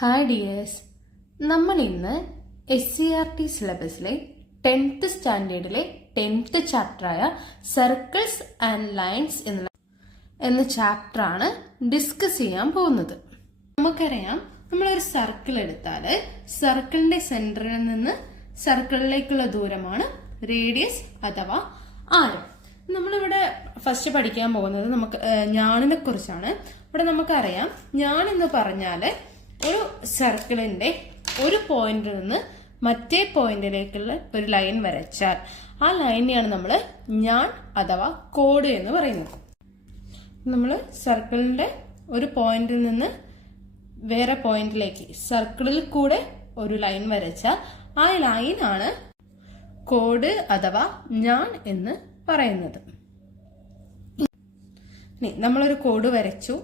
Hi dears, നമ്മൾ ഇന്ന് SCERT സിലബസിലെ 10th സ്റ്റാൻഡേർഡിലെ 10th ചാപ്റ്ററായ സർക്കിൾസ് ആൻഡ് ലൈൻസ് എന്ന ചാപ്റ്ററാണ് ഡിസ്കസ് ചെയ്യാൻ പോകുന്നത്. നമുക്കറിയാം, നമ്മളൊരു സർക്കിൾ എടുത്താൽ സർക്കിളിന്റെ സെന്ററിൽ നിന്ന് സർക്കിളിലേക്കുള്ള ദൂരമാണ് റേഡിയസ് അഥവാ ആരം. നമ്മളിവിടെ ഫസ്റ്റ് പഠിക്കാൻ പോകുന്നത് ഞാണിനെ കുറിച്ചാണ്. ഇവിടെ നമുക്കറിയാം, ഞാൻ എന്ന് പറഞ്ഞാല് ഒരു സർക്കിളിന്റെ ഒരു പോയിന്റിൽ നിന്ന് മറ്റേ പോയിന്റിലേക്കുള്ള ഒരു ലൈൻ വരച്ചാൽ ആ ലൈനെയാണ് നമ്മൾ ഞാൻ അഥവാ കോഡ് എന്ന് പറയുന്നത്. നമ്മൾ സർക്കിളിന്റെ ഒരു പോയിന്റിൽ നിന്ന് വേറെ പോയിന്റിലേക്ക് സർക്കിളിൽ കൂടെ ഒരു ലൈൻ വരച്ചാൽ ആ ലൈനാണ് കോഡ് അഥവാ ഞാൻ എന്ന് പറയുന്നത്. നമ്മളൊരു കോഡ് വരച്ചു,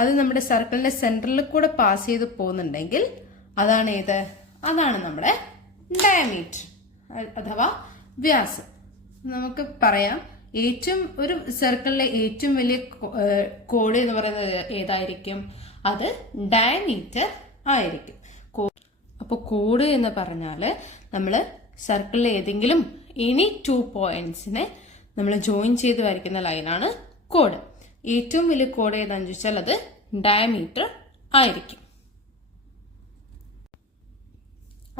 അത് നമ്മുടെ സർക്കിളിന്റെ സെന്ററിൽ കൂടെ പാസ് ചെയ്ത് പോകുന്നുണ്ടെങ്കിൽ അതാണ് അതാണ് നമ്മുടെ ഡയമീറ്റർ അഥവാ വ്യാസം. നമുക്ക് പറയാം, ഒരു സർക്കിളിലെ ഏറ്റവും വലിയ കോഡ് എന്ന് പറയുന്നത് ഏതായിരിക്കും? അത് ഡയമീറ്റർ ആയിരിക്കും. അപ്പോൾ കോഡ് എന്ന് പറഞ്ഞാല് നമ്മള് സർക്കിളിലെ ഏതെങ്കിലും എനി 2 പോയിന്റ്സിനെ നമ്മൾ ജോയിൻ ചെയ്ത് വരയ്ക്കുന്ന ലൈനാണ് കോഡ്. ഏറ്റവും വലിയ കോഡ് ഏതാണെന്ന് ചോദിച്ചാൽ അത് ഡയമീറ്റർ ആയിരിക്കും.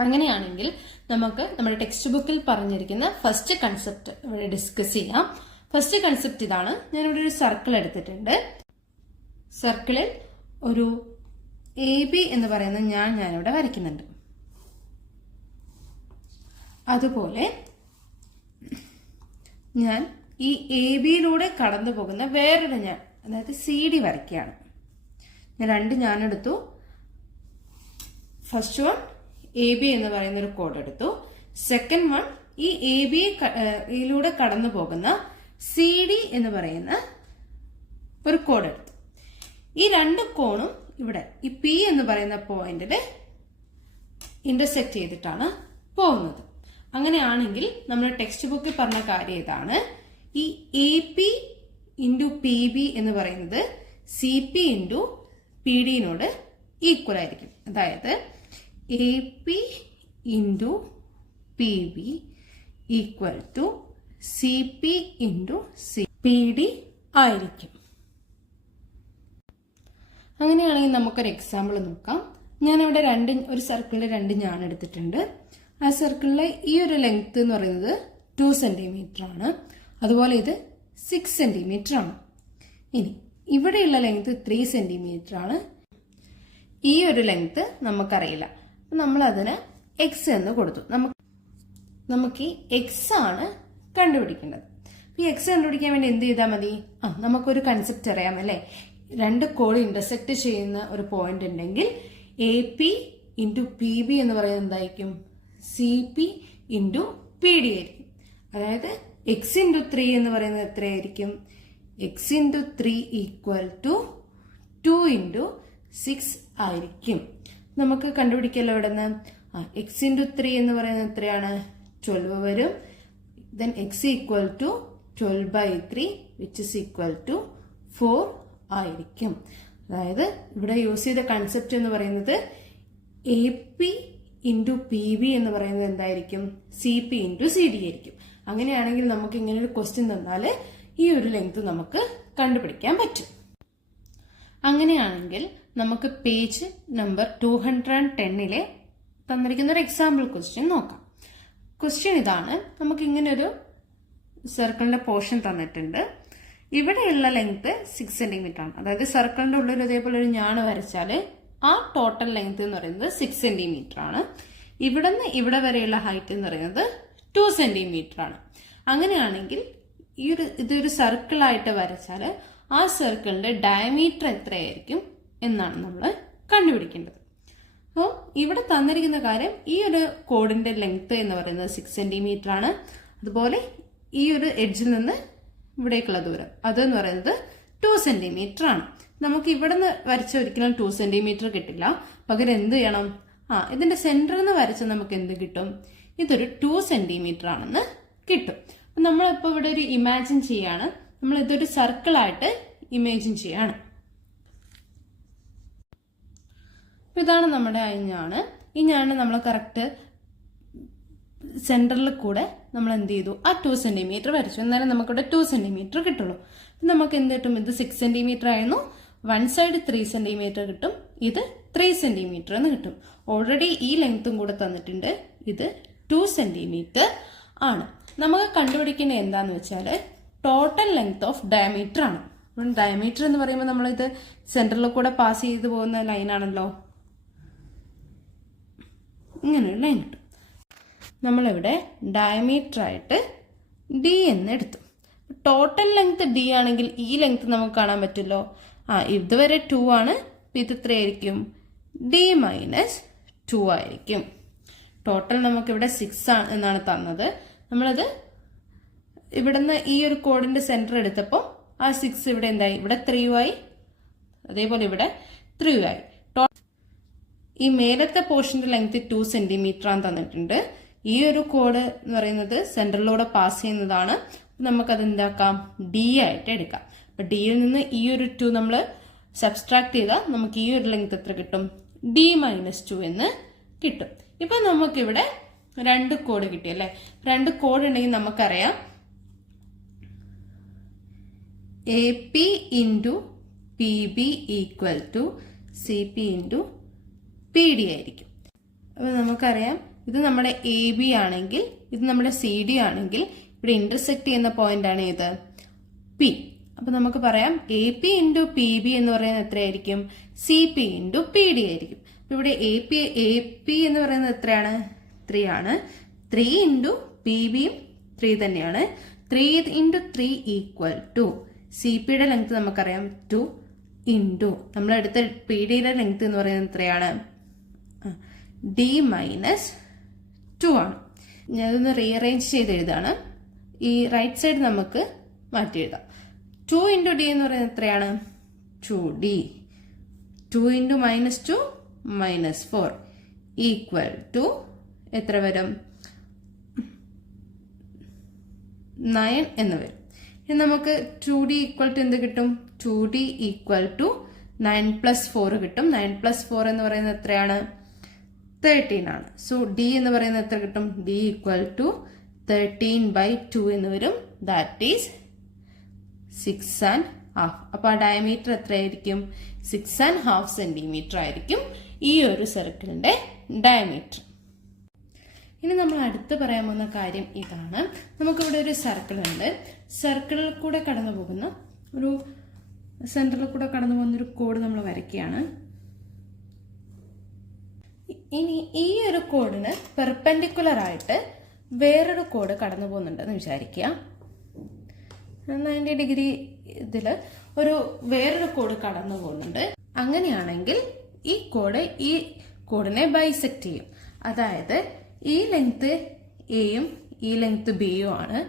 അങ്ങനെയാണെങ്കിൽ നമുക്ക് നമ്മുടെ ടെക്സ്റ്റ് ബുക്കിൽ പറഞ്ഞിരിക്കുന്ന ഫസ്റ്റ് കൺസെപ്റ്റ് ഇവിടെ ഡിസ്കസ് ചെയ്യാം. ഫസ്റ്റ് കൺസെപ്റ്റ് ഇതാണ്. ഞാനിവിടെ ഒരു സർക്കിൾ എടുത്തിട്ടുണ്ട്. സർക്കിളിൽ ഒരു AB എന്ന് പറയുന്ന ഞാനിവിടെ വരയ്ക്കുന്നുണ്ട്. അതുപോലെ ഞാൻ ഈ ABയിലൂടെ കടന്നു പോകുന്ന വേറൊരു ഞാൻ, അതായത് CD വരയ്ക്കുകയാണ്. ഞാൻ 2 ഞാൻ എടുത്തു. ഫസ്റ്റ് വൺ AB എന്ന് പറയുന്ന ഒരു കോഡ് എടുത്തു. സെക്കൻഡ് വൺ ഈ ABയിലൂടെ കടന്നു പോകുന്ന CD എന്ന് പറയുന്ന ഒരു കോഡ് എടുത്തു. ഈ 2 കോണും ഇവിടെ ഈ P എന്ന് പറയുന്ന പോയിന്റില് ഇന്റർസെക്ട് ചെയ്തിട്ടാണ് പോകുന്നത്. അങ്ങനെയാണെങ്കിൽ നമ്മൾ ടെക്സ്റ്റ് ബുക്കിൽ പറഞ്ഞ കാര്യം ഇതാണ്: ഈ AP ഇൻറ്റു PB എന്ന് പറയുന്നത് CP ഇൻറ്റു PDനോട് ഈക്വൽ ആയിരിക്കും. അതായത് AP into PB equal to CP into PD ആയിരിക്കും. അങ്ങനെയാണെങ്കിൽ നമുക്കൊരു എക്സാമ്പിൾ നോക്കാം. ഞാനിവിടെ ഒരു സർക്കിളിൽ 2 ഞാൻ എടുത്തിട്ടുണ്ട്. ആ സർക്കിളിലെ ഈ ഒരു ലെങ്ത് എന്ന് പറയുന്നത് 2 സെന്റിമീറ്റർ ആണ്. അതുപോലെ ഇത് 6 സെന്റിമീറ്റർ ആണ്. ഇനി ഇവിടെയുള്ള ലെങ്ത് 3 സെന്റിമീറ്റർ ആണ്. ഈ ഒരു ലെങ്ത് നമുക്കറിയില്ല, നമ്മൾ അതിന് X എന്ന് കൊടുത്തു. നമുക്ക് ഈ X ആണ് കണ്ടുപിടിക്കേണ്ടത്. ഈ X കണ്ടുപിടിക്കാൻ വേണ്ടി എന്ത് ചെയ്താൽ മതി? നമുക്കൊരു കൺസെപ്റ്റ് അറിയാം അല്ലേ? 2 കോഡ് ഇന്റർസെക്ട് ചെയ്യുന്ന ഒരു പോയിന്റ് ഉണ്ടെങ്കിൽ AP ഇൻറ്റു PB എന്ന് പറയുന്നത് എന്തായിരിക്കും? CP ഇൻറ്റു PD ആയിരിക്കും. അതായത് X ഇൻറ്റു 3 എന്ന് പറയുന്നത് എത്രയായിരിക്കും? X into 3 equal to 2 into 6 ആയിരിക്കും. നമുക്ക് കണ്ടുപിടിക്കല്ലോ ഇവിടെ നിന്ന്. X ഇൻറ്റു 3 എന്ന് പറയുന്നത് എത്രയാണ്? 12 വരും. Then X equal to 12/3 which is equal to 4 ആയിരിക്കും. അതായത് ഇവിടെ യൂസ് ചെയ്ത കൺസെപ്റ്റ് എന്ന് പറയുന്നത് AP ഇൻറ്റു PB എന്ന് പറയുന്നത് എന്തായിരിക്കും? CP ഇൻറ്റു CD ആയിരിക്കും. അങ്ങനെയാണെങ്കിൽ നമുക്ക് ഇങ്ങനെ ഒരു ക്വസ്റ്റ്യൻ തന്നാൽ ഈ ഒരു ലെങ്ത് നമുക്ക് കണ്ടുപിടിക്കാൻ പറ്റും. അങ്ങനെയാണെങ്കിൽ നമുക്ക് പേജ് നമ്പർ 210 തന്നിരിക്കുന്ന ഒരു എക്സാമ്പിൾ ക്വസ്റ്റ്യൻ നോക്കാം. ക്വസ്റ്റ്യൻ ഇതാണ്. നമുക്ക് ഇങ്ങനെ ഒരു സർക്കിളിന്റെ പോർഷൻ തന്നിട്ടുണ്ട്. ഇവിടെയുള്ള ലെങ്ത് 6 സെന്റിമീറ്റർ ആണ്. അതായത് സർക്കിളിന്റെ ഉള്ളിൽ ഇതേപോലെ ഒരു ഞാണ് വരച്ചാല് ആ ടോട്ടൽ ലെങ്ത് എന്ന് പറയുന്നത് 6 സെന്റിമീറ്റർ ആണ്. ഇവിടെ നിന്ന് ഇവിടെ വരെയുള്ള ഹൈറ്റ് എന്ന് പറയുന്നത് 2 സെന്റിമീറ്റർ ആണ്. അങ്ങനെയാണെങ്കിൽ ഇതൊരു സർക്കിളായിട്ട് വരച്ചാൽ ആ സർക്കിളിന്റെ ഡയമീറ്റർ എത്രയായിരിക്കും എന്നാണ് നമ്മൾ കണ്ടുപിടിക്കേണ്ടത്. അപ്പോൾ ഇവിടെ തന്നിരിക്കുന്ന കാര്യം, ഈ ഒരു കോഡിന്റെ ലെങ്ത് എന്ന് പറയുന്നത് 6 സെന്റിമീറ്റർ ആണ്. അതുപോലെ ഈ ഒരു എഡ്ജിൽ നിന്ന് ഇവിടേക്കുള്ള ദൂരം അതെന്ന് പറയുന്നത് 2 സെന്റിമീറ്റർ ആണ്. നമുക്ക് ഇവിടെ നിന്ന് വരച്ച ഒരിക്കലും 2 സെന്റിമീറ്റർ കിട്ടില്ല. പകരം എന്ത് ചെയ്യണം? ഇതിന്റെ സെന്ററിൽ നിന്ന് വരച്ച നമുക്ക് എന്ത് കിട്ടും? ഇതൊരു 2 സെന്റിമീറ്റർ ആണെന്ന് കിട്ടും. നമ്മളിപ്പോൾ ഇവിടെ ഒരു ഇമാജിൻ ചെയ്യാണ്. നമ്മൾ ഇതൊരു സർക്കിളായിട്ട് ഇമാജിൻ ചെയ്യാണ്. അപ്പോൾ ഇതാണ് നമ്മുടെ ആ ഞാണ്. ഈ ഞാണ് നമ്മൾ കറക്റ്റ് സെൻറ്ററിൽ കൂടെ നമ്മൾ എന്ത് ചെയ്തു, ആ 2 സെൻറ്റിമീറ്റർ വരച്ചു. എന്നാലും നമുക്കിവിടെ 2 സെൻറ്റിമീറ്റർ കിട്ടുള്ളൂ. നമുക്ക് എന്ത് കിട്ടും, ഇത് 6 സെൻറ്റിമീറ്റർ ആയിരുന്നു, വൺ സൈഡ് 3 സെൻറ്റിമീറ്റർ കിട്ടും, ഇത് 3 സെൻറ്റിമീറ്റർ എന്ന് കിട്ടും. ഓൾറെഡി ഈ ലെങ്ത്തും കൂടെ തന്നിട്ടുണ്ട്, ഇത് 2 സെൻറ്റിമീറ്റർ ആണ്. നമുക്ക് കണ്ടുപിടിക്കേണ്ടത് എന്താന്ന് വെച്ചാൽ ടോട്ടൽ ലെങ്ത് ഓഫ് ഡയമീറ്റർ ആണ്. ഡയമീറ്റർ എന്ന് പറയുമ്പോൾ നമ്മളിത് സെൻറ്ററിൽ കൂടെ പാസ് ചെയ്ത് പോകുന്ന ലൈനാണല്ലോ, ഇങ്ങനൊരു ലൈൻ കിട്ടും. നമ്മളിവിടെ ഡയമീറ്റർ ആയിട്ട് ഡി എന്ന് എടുത്തു. ടോട്ടൽ ലെങ്ത് ഡി ആണെങ്കിൽ ഈ ലെങ്ത് നമുക്ക് കാണാൻ പറ്റുമല്ലോ. ഇതുവരെ 2 ആണ്, ഇത് എത്ര ആയിരിക്കും, ഡി മൈനസ് 2 ആയിരിക്കും. ടോട്ടൽ നമുക്കിവിടെ 6 ആണ് എന്നാണ് തന്നത്. നമ്മളത് ഇവിടുന്ന് ഈ ഒരു കോഡിന്റെ സെന്റർ എടുത്തപ്പോൾ ആ 6 ഇവിടെ എന്തായി, ഇവിടെ 3 ആയി, അതേപോലെ ഇവിടെ 3 ആയി. ഈ മേലത്തെ പോർഷന്റെ ലെങ്ത് 2 സെന്റിമീറ്റർ ആണ് തന്നിട്ടുണ്ട്. ഈ ഒരു കോഡ് എന്ന് പറയുന്നത് സെന്ററിലൂടെ പാസ് ചെയ്യുന്നതാണ്. നമുക്കത് എന്താക്കാം, ഡി ആയിട്ട് എടുക്കാം. അപ്പൊ ഡിയിൽ നിന്ന് ഈ ഒരു 2 നമ്മൾ സബ്സ്ട്രാക്ട് ചെയ്താൽ നമുക്ക് ഈ ഒരു ലെങ്ത് എത്ര കിട്ടും, ഡി മൈനസ് 2 എന്ന് കിട്ടും. ഇപ്പൊ നമുക്കിവിടെ 2 കോഡ് കിട്ടി അല്ലെ. 2 കോഡ് ഉണ്ടെങ്കിൽ നമുക്കറിയാം A P into P B equal to C P into P D ആയിരിക്കും. അപ്പൊ നമുക്കറിയാം ഇത് നമ്മുടെ എ ബി ആണെങ്കിൽ ഇത് നമ്മുടെ സി ഡി ആണെങ്കിൽ ഇവിടെ ഇന്റർസെക്ട് ചെയ്യുന്ന പോയിന്റ് ആണ് ഇത് പി. അപ്പൊ നമുക്ക് പറയാം A P into P B എന്ന് പറയുന്നത് എത്രയായിരിക്കും, C P into P D ആയിരിക്കും. അപ്പൊ ഇവിടെ എ പി എന്ന് പറയുന്നത് എത്രയാണ്, 3 ആണ്. 3 ഇൻറ്റു പി ബിയും 3 തന്നെയാണ്. 3 ഇൻറ്റു 3 ഈക്വൽ ടു സി പിയുടെ ലെങ്ത് നമുക്കറിയാം 2 ഇൻറ്റു നമ്മളെടുത്ത പി ഡിയുടെ ലെങ്ത് എന്ന് പറയുന്നത് എത്രയാണ്, ഡി മൈനസ് 2 ആണ്. ഞാനതൊന്ന് റീഅറേഞ്ച് ചെയ്ത് എഴുതാണ്. ഈ റൈറ്റ് സൈഡ് നമുക്ക് മാറ്റി എഴുതാം. 2 ഇൻറ്റു ഡി എന്ന് പറയുന്നത് എത്രയാണ്, 2d. 2 ഇൻറ്റു മൈനസ് 2 മൈനസ് 4 ഈക്വൽ ടു എത്ര വരും, 9 എന്ന് വരും. ഇനി നമുക്ക് 2d ഈക്വൽ ടു എന്ത് കിട്ടും, 2d ഈക്വൽ ടു 9 പ്ലസ് 4 കിട്ടും. 9 പ്ലസ് 4 എന്ന് പറയുന്നത് എത്രയാണ്, 13 ആണ്. സോ ഡി എന്ന് പറയുന്നത് എത്ര കിട്ടും, ഡി ഈക്വൽ ടു 13/2 എന്ന് വരും. That is 6.5. അപ്പൊ ആ ഡയമീറ്റർ എത്രയായിരിക്കും, 6.5 സെന്റിമീറ്റർ ആയിരിക്കും ഈ ഒരു സർക്കിളിന്റെ ഡയമീറ്റർ. ഇനി നമ്മൾ അടുത്ത് പറയാൻ പോകുന്ന കാര്യം ഇതാണ്. നമുക്കിവിടെ ഒരു സർക്കിൾ ഉണ്ട്. സർക്കിളിൽ കൂടെ കടന്നു പോകുന്ന ഒരു സെന്ററിൽ കൂടെ കടന്നു പോകുന്ന ഒരു കോഡ് നമ്മൾ വരയ്ക്കുകയാണ്. ഇനി ഈ ഒരു കോഡിന് പെർപെൻഡിക്കുലർ ആയിട്ട് വേറൊരു കോഡ് കടന്നു പോകുന്നുണ്ടെന്ന് വിചാരിക്കുക. 90 ഡിഗ്രി ഇതിൽ വേറൊരു കോഡ് കടന്നു പോകുന്നുണ്ട്. അങ്ങനെയാണെങ്കിൽ ഈ കോഡിനെ ബൈസെക്ട് ചെയ്യും. അതായത് ഈ ലെങ്ത് എയും ഈ ലെങ്ത് ബിയും ആണ്.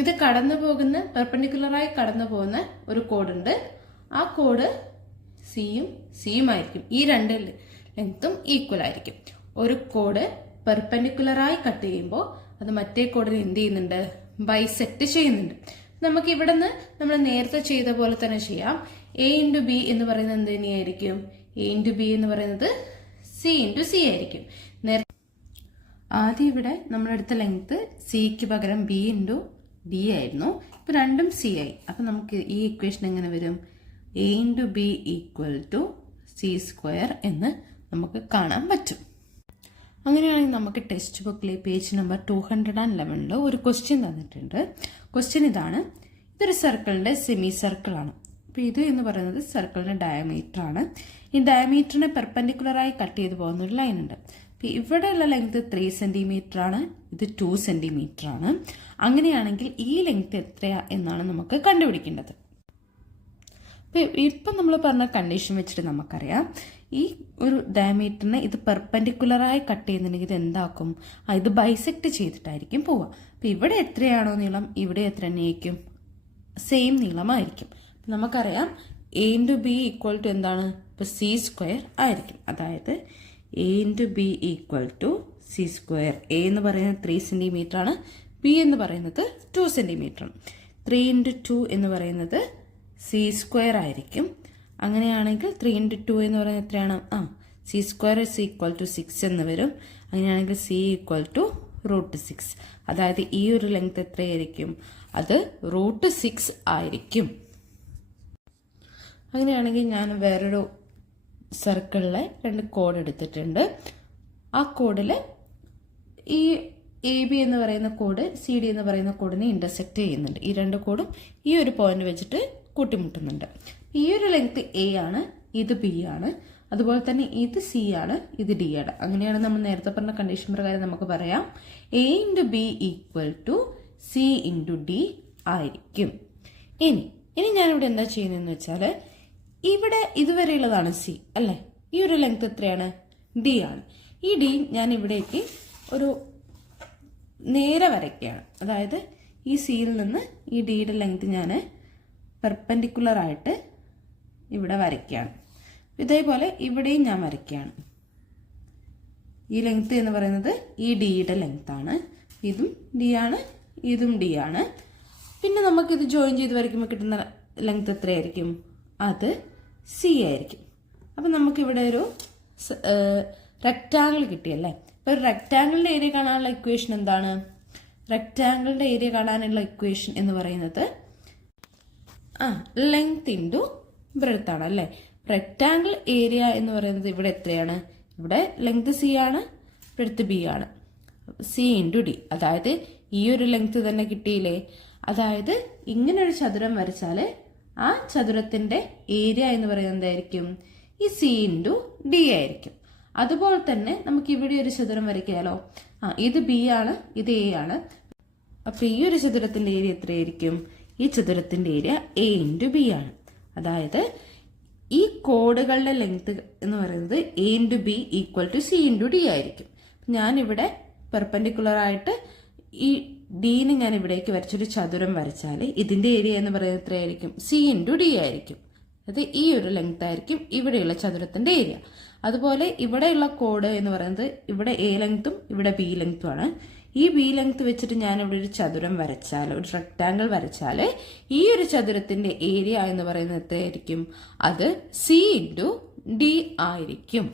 ഇത് പെർപെൻഡിക്കുലറായി കടന്നു പോകുന്ന ഒരു കോഡുണ്ട്. ആ കോഡ് സിയും ആയിരിക്കും. ഈ 2 ലെങ്ത്തും ഈക്വൽ ആയിരിക്കും. ഒരു കോഡ് പെർപെൻഡിക്കുലറായി കട്ട് ചെയ്യുമ്പോൾ അത് മറ്റേ കോഡിന് എന്ത് ചെയ്യുന്നുണ്ട്, ബൈസെക്ട് ചെയ്യുന്നുണ്ട്. നമുക്ക് ഇവിടെ നിന്ന് നമ്മൾ നേരത്തെ ചെയ്ത പോലെ തന്നെ ചെയ്യാം. എ ഇൻറ്റു ബി എന്ന് പറയുന്നത് എന്ത് തന്നെയായിരിക്കും, എ ഇൻറ്റു ബി എന്ന് പറയുന്നത് സി ഇൻറ്റു സി ആയിരിക്കും. ആദ്യം ഇവിടെ നമ്മളെടുത്ത ലെങ്ത് സിക്ക് പകരം ബി ഇൻറ്റു ഡി ആയിരുന്നു. ഇപ്പൊ രണ്ടും സി ആയി. അപ്പൊ നമുക്ക് ഈ ഇക്വേഷൻ എങ്ങനെ വരും, A into B equal to C square എന്ന് നമുക്ക് കാണാൻ പറ്റും. അങ്ങനെയാണെങ്കിൽ നമുക്ക് ടെക്സ്റ്റ് ബുക്കിലെ പേജ് നമ്പർ 211 ഒരു ക്വസ്റ്റ്യൻ തന്നിട്ടുണ്ട്. ക്വസ്റ്റ്യൻ ഇതാണ്. ഇതൊരു സർക്കിളിന്റെ സെമി സർക്കിളാണ്. അപ്പോൾ ഇത് എന്ന് പറയുന്നത് സർക്കിളിന്റെ ഡയമീറ്റർ ആണ്. ഈ ഡയമീറ്ററിനെ പെർപെൻഡിക്കുലറായി കട്ട് ചെയ്ത് പോകുന്ന ഒരു ലൈൻ ഉണ്ട്. അപ്പോൾ ഇവിടെയുള്ള ലെങ്ത് 3 സെന്റിമീറ്റർ ആണ്, ഇത് 2 സെന്റിമീറ്റർ ആണ്. അങ്ങനെയാണെങ്കിൽ ഈ ലെങ്ത് എത്രയാ എന്നാണ് നമുക്ക് കണ്ടുപിടിക്കേണ്ടത്. ഇപ്പം നമ്മൾ പറഞ്ഞ കണ്ടീഷൻ വെച്ചിട്ട് നമുക്കറിയാം ഈ ഒരു ഡയമീറ്ററിനെ ഇത് പെർപെൻഡിക്കുലറായി കട്ട് ചെയ്യുന്നുണ്ടെങ്കിൽ ഇത് എന്താക്കും, ഇത് ബൈസെക്ട് ചെയ്തിട്ടായിരിക്കും പോവുക. അപ്പം ഇവിടെ എത്രയാണോ നീളം ഇവിടെ എത്ര തന്നെയായിരിക്കും, സെയിം നീളമായിരിക്കും. നമുക്കറിയാം A into B equal to എന്താണ്, ഇപ്പോൾ സി സ്ക്വയർ ആയിരിക്കും. അതായത് A into B equal to C square. A എന്ന് പറയുന്നത് 3 സെന്റിമീറ്റർ ആണ്, ബി എന്ന് പറയുന്നത് 2 സെന്റിമീറ്റർ ആണ്. 3 ഇൻറ്റു 2 എന്ന് പറയുന്നത് സി സ്ക്വയർ ആയിരിക്കും. അങ്ങനെയാണെങ്കിൽ 3 into 2 എന്ന് പറയുന്നത് എത്രയാണ്? C square is equal to 6 എന്ന് വരും. അങ്ങനെയാണെങ്കിൽ സി ഈക്വൽ ടു √6. അതായത് ഈ ഒരു ലെങ്ത് എത്രയായിരിക്കും? അത് √6 ആയിരിക്കും. അങ്ങനെയാണെങ്കിൽ ഞാൻ വേറൊരു സർക്കിളിലെ 2 കോഡ് എടുത്തിട്ടുണ്ട്. ആ കോഡിൽ ഈ എ ബി എന്ന് പറയുന്ന കോഡ് സി ഡി എന്ന് പറയുന്ന കോഡിനെ ഇന്റർസെക്ട് ചെയ്യുന്നുണ്ട്. ഈ 2 കോഡും ഈ ഒരു പോയിന്റ് വെച്ചിട്ട് കൂട്ടിമുട്ടുന്നുണ്ട്. ഈ ഒരു ലെങ്ത് എ ആണ്, ഇത് ബി ആണ്, അതുപോലെ തന്നെ ഇത് സി ആണ്, ഇത് ഡി ആണ്. അങ്ങനെയാണ് നമ്മൾ നേരത്തെ പറഞ്ഞ കണ്ടീഷൻ പ്രകാരം നമുക്ക് പറയാം A into B equal to C into D ആയിരിക്കും. ഇനി ഞാനിവിടെ എന്താ ചെയ്യുന്നതെന്ന് വെച്ചാൽ ഇവിടെ ഇതുവരെയുള്ളതാണ് സി അല്ലേ? ഈ ഒരു ലെങ്ത് എത്രയാണ്? ഡി ആണ്. ഈ ഡി ഞാൻ ഇവിടേക്ക് ഒരു നേരെ വരയ്ക്കുകയാണ്. അതായത് ഈ സിയിൽ നിന്ന് ഈ ഡിയുടെ ലെങ്ത് ഞാൻ പെർപെൻഡിക്കുലർ ആയിട്ട് ഇവിടെ വരയ്ക്കുകയാണ്. ഇതേപോലെ ഇവിടെയും ഞാൻ വരയ്ക്കുകയാണ്. ഈ ലെങ്ത് എന്ന് പറയുന്നത് ഈ ഡിയുടെ ലെങ്ത് ആണ്. ഇതും ഡി ആണ്, ഇതും ഡി ആണ്. പിന്നെ നമുക്കിത് ജോയിൻ ചെയ്ത് വരയ്ക്കുമ്പോൾ കിട്ടുന്ന ലെങ്ത് എത്രയായിരിക്കും? അത് സി ആയിരിക്കും. അപ്പം നമുക്കിവിടെ ഒരു റെക്റ്റാങ്കിൾ കിട്ടിയല്ലേ? ഇപ്പോൾ ഒരു റെക്റ്റാങ്കിളിൻ്റെ ഏരിയ കാണാനുള്ള ഇക്വേഷൻ എന്താണ്? റെക്റ്റാങ്കിളിൻ്റെ ഏരിയ കാണാനുള്ള ഇക്വേഷൻ എന്ന് പറയുന്നത് ലെങ്ത് ഇൻറ്റു ബ്രെഡ്ത്ത് ആണ് അല്ലേ? റെക്റ്റാങ്കിൾ ഏരിയ എന്ന് പറയുന്നത് ഇവിടെ എത്രയാണ്? ഇവിടെ ലെങ്ത് സി ആണ്, ബ്രെഡ്ത്ത് ബി ആണ്. സി ഇൻറ്റു ഡി, അതായത് ഈ ഒരു ലെങ്ത് തന്നെ കിട്ടിയില്ലേ? അതായത് ഇങ്ങനെ ഒരു ചതുരം വരച്ചാൽ ആ ചതുരത്തിന്റെ ഏരിയ എന്ന് പറയുന്നത് എന്തായിരിക്കും? ഈ സി ഇൻറ്റു ഡി ആയിരിക്കും. അതുപോലെ തന്നെ നമുക്ക് ഇവിടെ ഒരു ചതുരം വരയ്ക്കാലോ. ഇത് ബി ആണ്, ഇത് എ ആണ്. അപ്പൊ ഈ ഒരു ചതുരത്തിന്റെ ഏരിയ എത്രയായിരിക്കും? ഈ ചതുരത്തിന്റെ ഏരിയ എ ഇൻറ്റു ബി ആണ്. അതായത് ഈ കോഡുകളുടെ ലെങ്ത് എന്ന് പറയുന്നത് A into B equal to C into D ആയിരിക്കും. ഞാനിവിടെ പെർപെൻഡിക്കുലർ ആയിട്ട് ഈ ഡീന് ഞാൻ ഇവിടേക്ക് വരച്ചൊരു ചതുരം വരച്ചാൽ ഇതിന്റെ ഏരിയ എന്ന് പറയുന്നത് എത്രയായിരിക്കും? സി ഇൻറ്റു ഡി ആയിരിക്കും. അത് ഈ ഒരു ലെങ്ത് ആയിരിക്കും ഇവിടെയുള്ള ചതുരത്തിന്റെ ഏരിയ. അതുപോലെ ഇവിടെയുള്ള കോഡ് എന്ന് പറയുന്നത് ഇവിടെ എ ലെങ്ത്തും ഇവിടെ ബി ലെങ്ത്തും ആണ്. ഈ ബി ലെങ്ത് വെച്ചിട്ട് ഞാൻ ഇവിടെ ഒരു ചതുരം വരച്ചാൽ, ഒരു റെക്ടാങ്കിൾ വരച്ചാൽ ഈ ഒരു ചതുരത്തിന്റെ ഏരിയ എന്ന് പറയുന്നത് എത്രയായിരിക്കും? അത് സി ഇൻറ്റു ഡി ആയിരിക്കും.